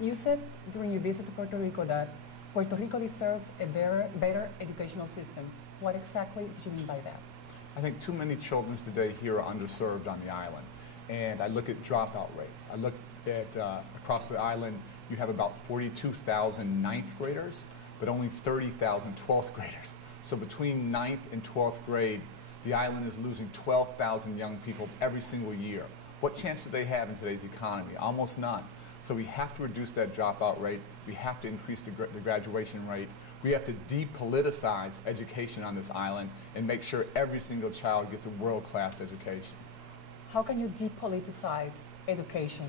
You said during your visit to Puerto Rico that Puerto Rico deserves a better educational system. What exactly did you mean by that? I think too many children today here are underserved on the island. And I look at dropout rates. I look at across the island, you have about 42,000 ninth graders, but only 30,000 12th graders. So between 9th and 12th grade, the island is losing 12,000 young people every single year. What chance do they have in today's economy? Almost none. So we have to reduce that dropout rate. We have to increase the graduation rate. We have to depoliticize education on this island and make sure every single child gets a world-class education. How can you depoliticize education?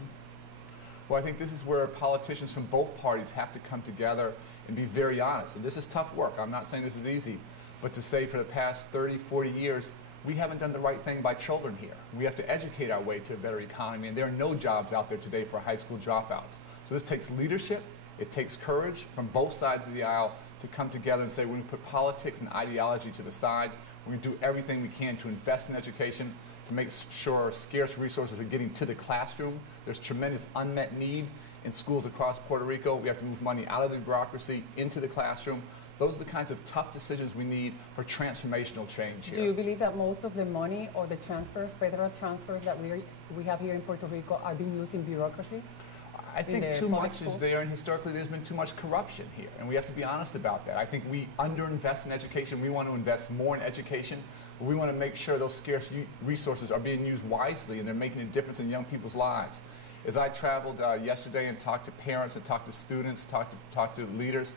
Well, I think this is where politicians from both parties have to come together and be very honest. And this is tough work. I'm not saying this is easy, but to say for the past 30, 40 years, we haven't done the right thing by children here. We have to educate our way to a better economy, and there are no jobs out there today for high school dropouts. So this takes leadership, it takes courage from both sides of the aisle to come together and say we're going to put politics and ideology to the side. We're going to do everything we can to invest in education, to make sure scarce resources are getting to the classroom. There's tremendous unmet need in schools across Puerto Rico. We have to move money out of the bureaucracy into the classroom. Those are the kinds of tough decisions we need for transformational change here. Do you believe that most of the money or the transfers, federal transfers that we have here in Puerto Rico are being used in bureaucracy? I think too much is there, and historically there's been too much corruption here, and we have to be honest about that. I think we underinvest in education. We want to invest more in education, but we want to make sure those scarce resources are being used wisely and they're making a difference in young people's lives. As I traveled yesterday and talked to parents and talked to students, talked to leaders,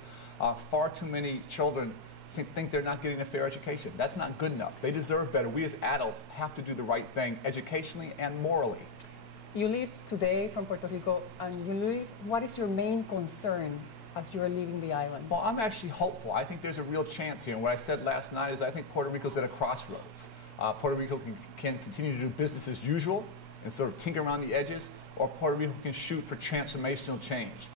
far too many children think they're not getting a fair education. That's not good enough. They deserve better. We as adults have to do the right thing educationally and morally. You leave today from Puerto Rico, and you leave. What is your main concern as you're leaving the island? Well, I'm actually hopeful. I think there's a real chance here. And what I said last night is I think Puerto Rico's at a crossroads. Puerto Rico can continue to do business as usual and sort of tinker around the edges, or Puerto Rico can shoot for transformational change.